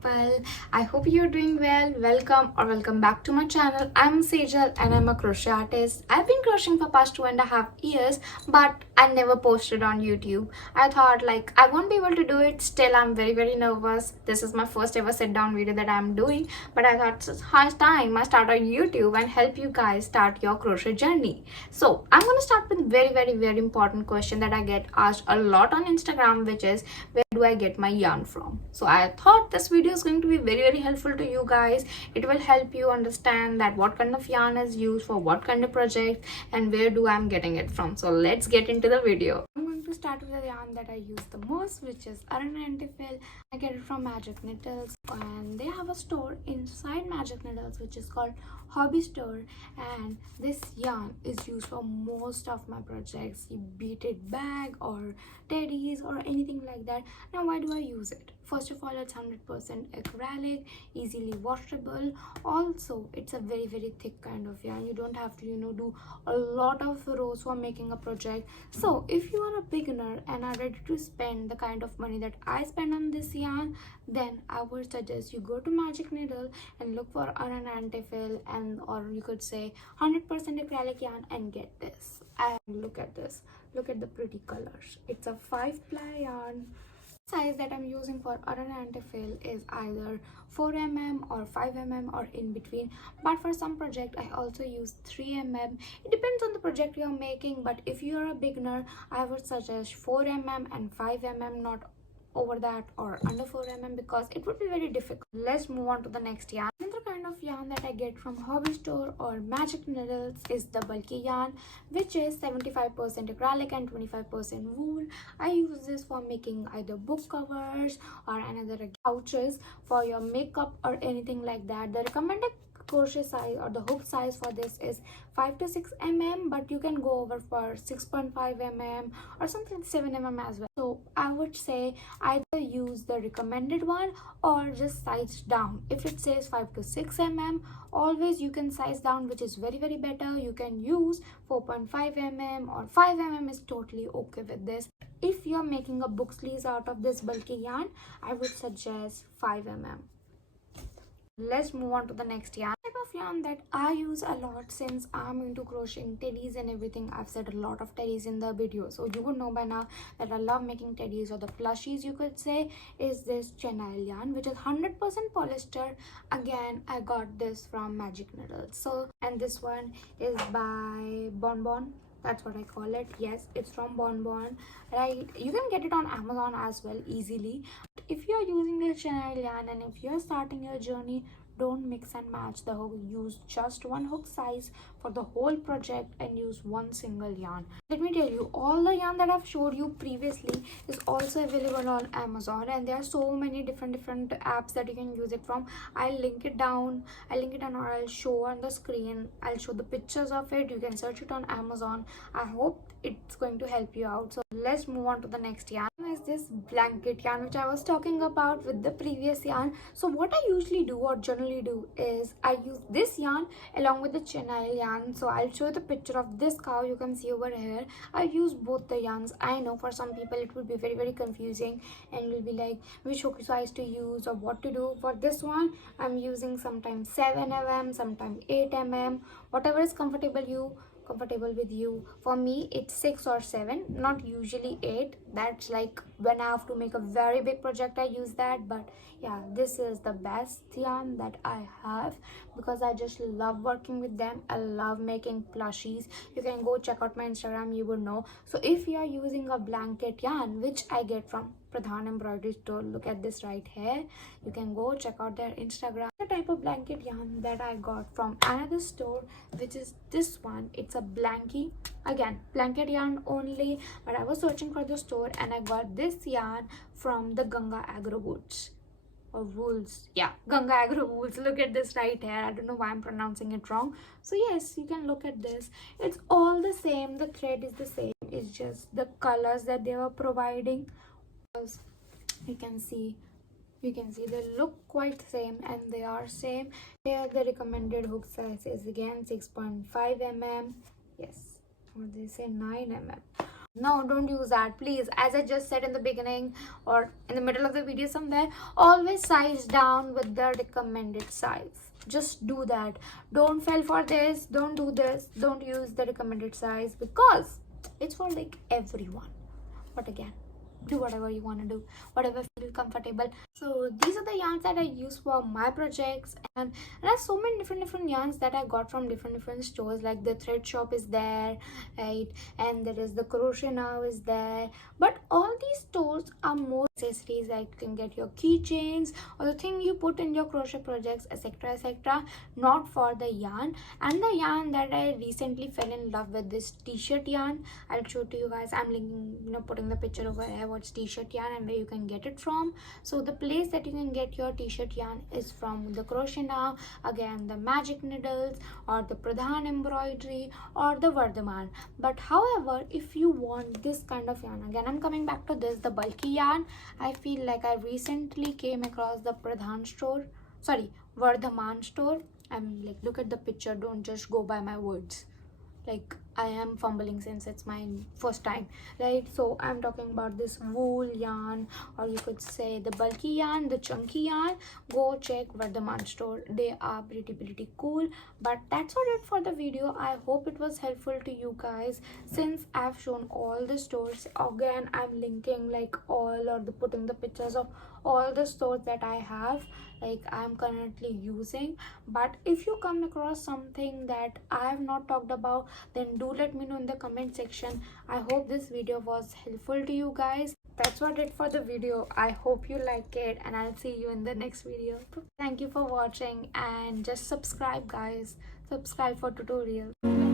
people. I hope you're doing well. Welcome back to my channel. I'm Sejal and I'm a crochet artist. I've been crocheting for past 2.5 years, but I never posted on YouTube. I thought like I won't be able to do it. Still, I'm very nervous. This is my first ever sit down video that I'm doing, but I thought it's high time I start on YouTube and help you guys start your crochet journey. So I'm gonna start with very important question that I get asked a lot on Instagram, which is where do I get my yarn from. So I thought this video is going to be very helpful to you guys. It will help you understand that what kind of yarn is used for what kind of project and where do I'm getting it from. So let's get into the video. I'm going to start with the yarn that I use the most, which is Arana Antifill. I get it from Magic Needles, and they have a store inside Magic Needles which is called Hobby Store, and this yarn is used for most of my projects, be it bag or teddies or anything like that. Now why do I use it? First of all, it's 100% acrylic, easily washable. Also, it's a very thick kind of yarn. You don't have to do a lot of rows for making a project. So if you are a beginner and are ready to spend the kind of money that I spend on this yarn, then I would suggest you go to Magic Needle and look for an Antifill, and or you could say 100% acrylic yarn and get this. And look at this, look at the pretty colors. It's a 5-ply yarn. Size that I'm using for Arana Antifill is either 4mm or 5mm or in between, but for some project I also use 3mm. It depends on the project you're making, but if you're a beginner, I would suggest 4mm and 5mm, not over that or under 4mm, because it would be very difficult. Let's move on to the next yarn. Another kind of yarn that I get from Hobby Store or Magic Needles is the bulky yarn, which is 75% acrylic and 25% wool. I use this for making either book covers or another pouches for your makeup or anything like that. The recommended crochet size or the hook size for this is 5 to 6mm, but you can go over for 6.5mm or something 7mm as well. So I would say either use the recommended one or just size down. If it says 5 to 6mm, always you can size down, which is very better. You can use 4.5mm or 5mm is totally okay with this. If you're making a book sleeves out of this bulky yarn, I would suggest 5mm. Let's move on to the next yarn. Type of yarn that I use a lot since I'm into crocheting teddies and everything. I've said a lot of teddies in the video, so you would know by now that I love making teddies or the plushies, you could say, is this Chenille yarn, which is 100% polyester. Again, I got this from Magic Needles. So, and this one is by Bon Bon. That's what I call it. Yes, it's from Bon Bon, right? You can get it on Amazon as well easily. If you're using the Chenille yarn and if you're starting your journey, don't mix and match the hook. Use just one hook size for the whole project and use one single yarn. Let me tell you, all the yarn that I've showed you previously is also available on Amazon, and there are so many different apps that you can use it from. I'll link it down or I'll show on the screen. I'll show the pictures of it. You can search it on Amazon. I hope it's going to help you out. So let's move on to the next yarn. Is this blanket yarn which I was talking about with the previous yarn. So what I usually do or generally do is I use this yarn along with the Chenille yarn. So I'll show you the picture of this cow. You can see over here. I use both the yarns. I know for some people it will be very confusing and you'll be like which hook size to use or what to do. For this one, I'm using sometimes 7mm, sometimes 8mm, whatever is comfortable with you. For me, it's 6 or 7, not usually 8. That's like when I have to make a very big project, I use that. But yeah, this is the best yarn that I have because I just love working with them. I love making plushies. You can go check out my Instagram, you would know. So if you are using a blanket yarn, which I get from Pradhan Embroidery Store, look at this right here, you can go check out their Instagram. The type of blanket yarn that I got from another store, which is this one. It's a blankie, again blanket yarn only, but I was searching for the store and I got this yarn from the Ganga Agro Woods or Wools. Yeah, Ganga Agro Wools. Look at this right here. I don't know why I'm pronouncing it wrong. So yes, you can look at this. It's all the same. The thread is the same. It's just the colors that they were providing. You can see they look quite same and they are same. Here the recommended hook size is again 6.5mm. Yes, or they say 9mm. No, don't use that, please. As I just said in the beginning or in the middle of the video somewhere, always size down with the recommended size. Just do that. Don't fall for this. Don't do this. Don't use the recommended size because it's for like everyone. But again, do whatever you want to do, whatever feel comfortable. So these are the yarns that I use for my projects, and there are so many different yarns that I got from different stores. Like the thread shop is there, right, and there is the crochet now is there. But all these stores are more accessories, like you can get your keychains or the thing you put in your crochet projects, etc, etc, not for the yarn. And the yarn that I recently fell in love with, this t-shirt yarn, I'll show to you guys. I'm linking, putting the picture over here what's t-shirt yarn and where you can get it from. So the place that you can get your t-shirt yarn is from the Crochet Now, again the Magic Needles or the Pradhan embroidery or the Vardhaman. But however, if you want this kind of yarn, again I'm coming back to this, the bulky yarn, I feel like I recently came across the Pradhan store, sorry, Vardhaman store. I'm like, look at the picture, don't just go by my words. Like I am fumbling since it's my first time, right? So I'm talking about this wool yarn, or you could say the bulky yarn, the chunky yarn. Go check Vardhaman store, they are pretty cool. But that's what it for the video. I hope it was helpful to you guys. Since I've shown all the stores, again I'm linking like all, or the putting the pictures of all the stores that I have, like I'm currently using. But if you come across something that I have not talked about, then do let me know in the comment section. I hope this video was helpful to you guys. That's what it for the video. I hope you like it, and I'll see you in the next video. Thank you for watching, and just subscribe guys, subscribe for tutorials.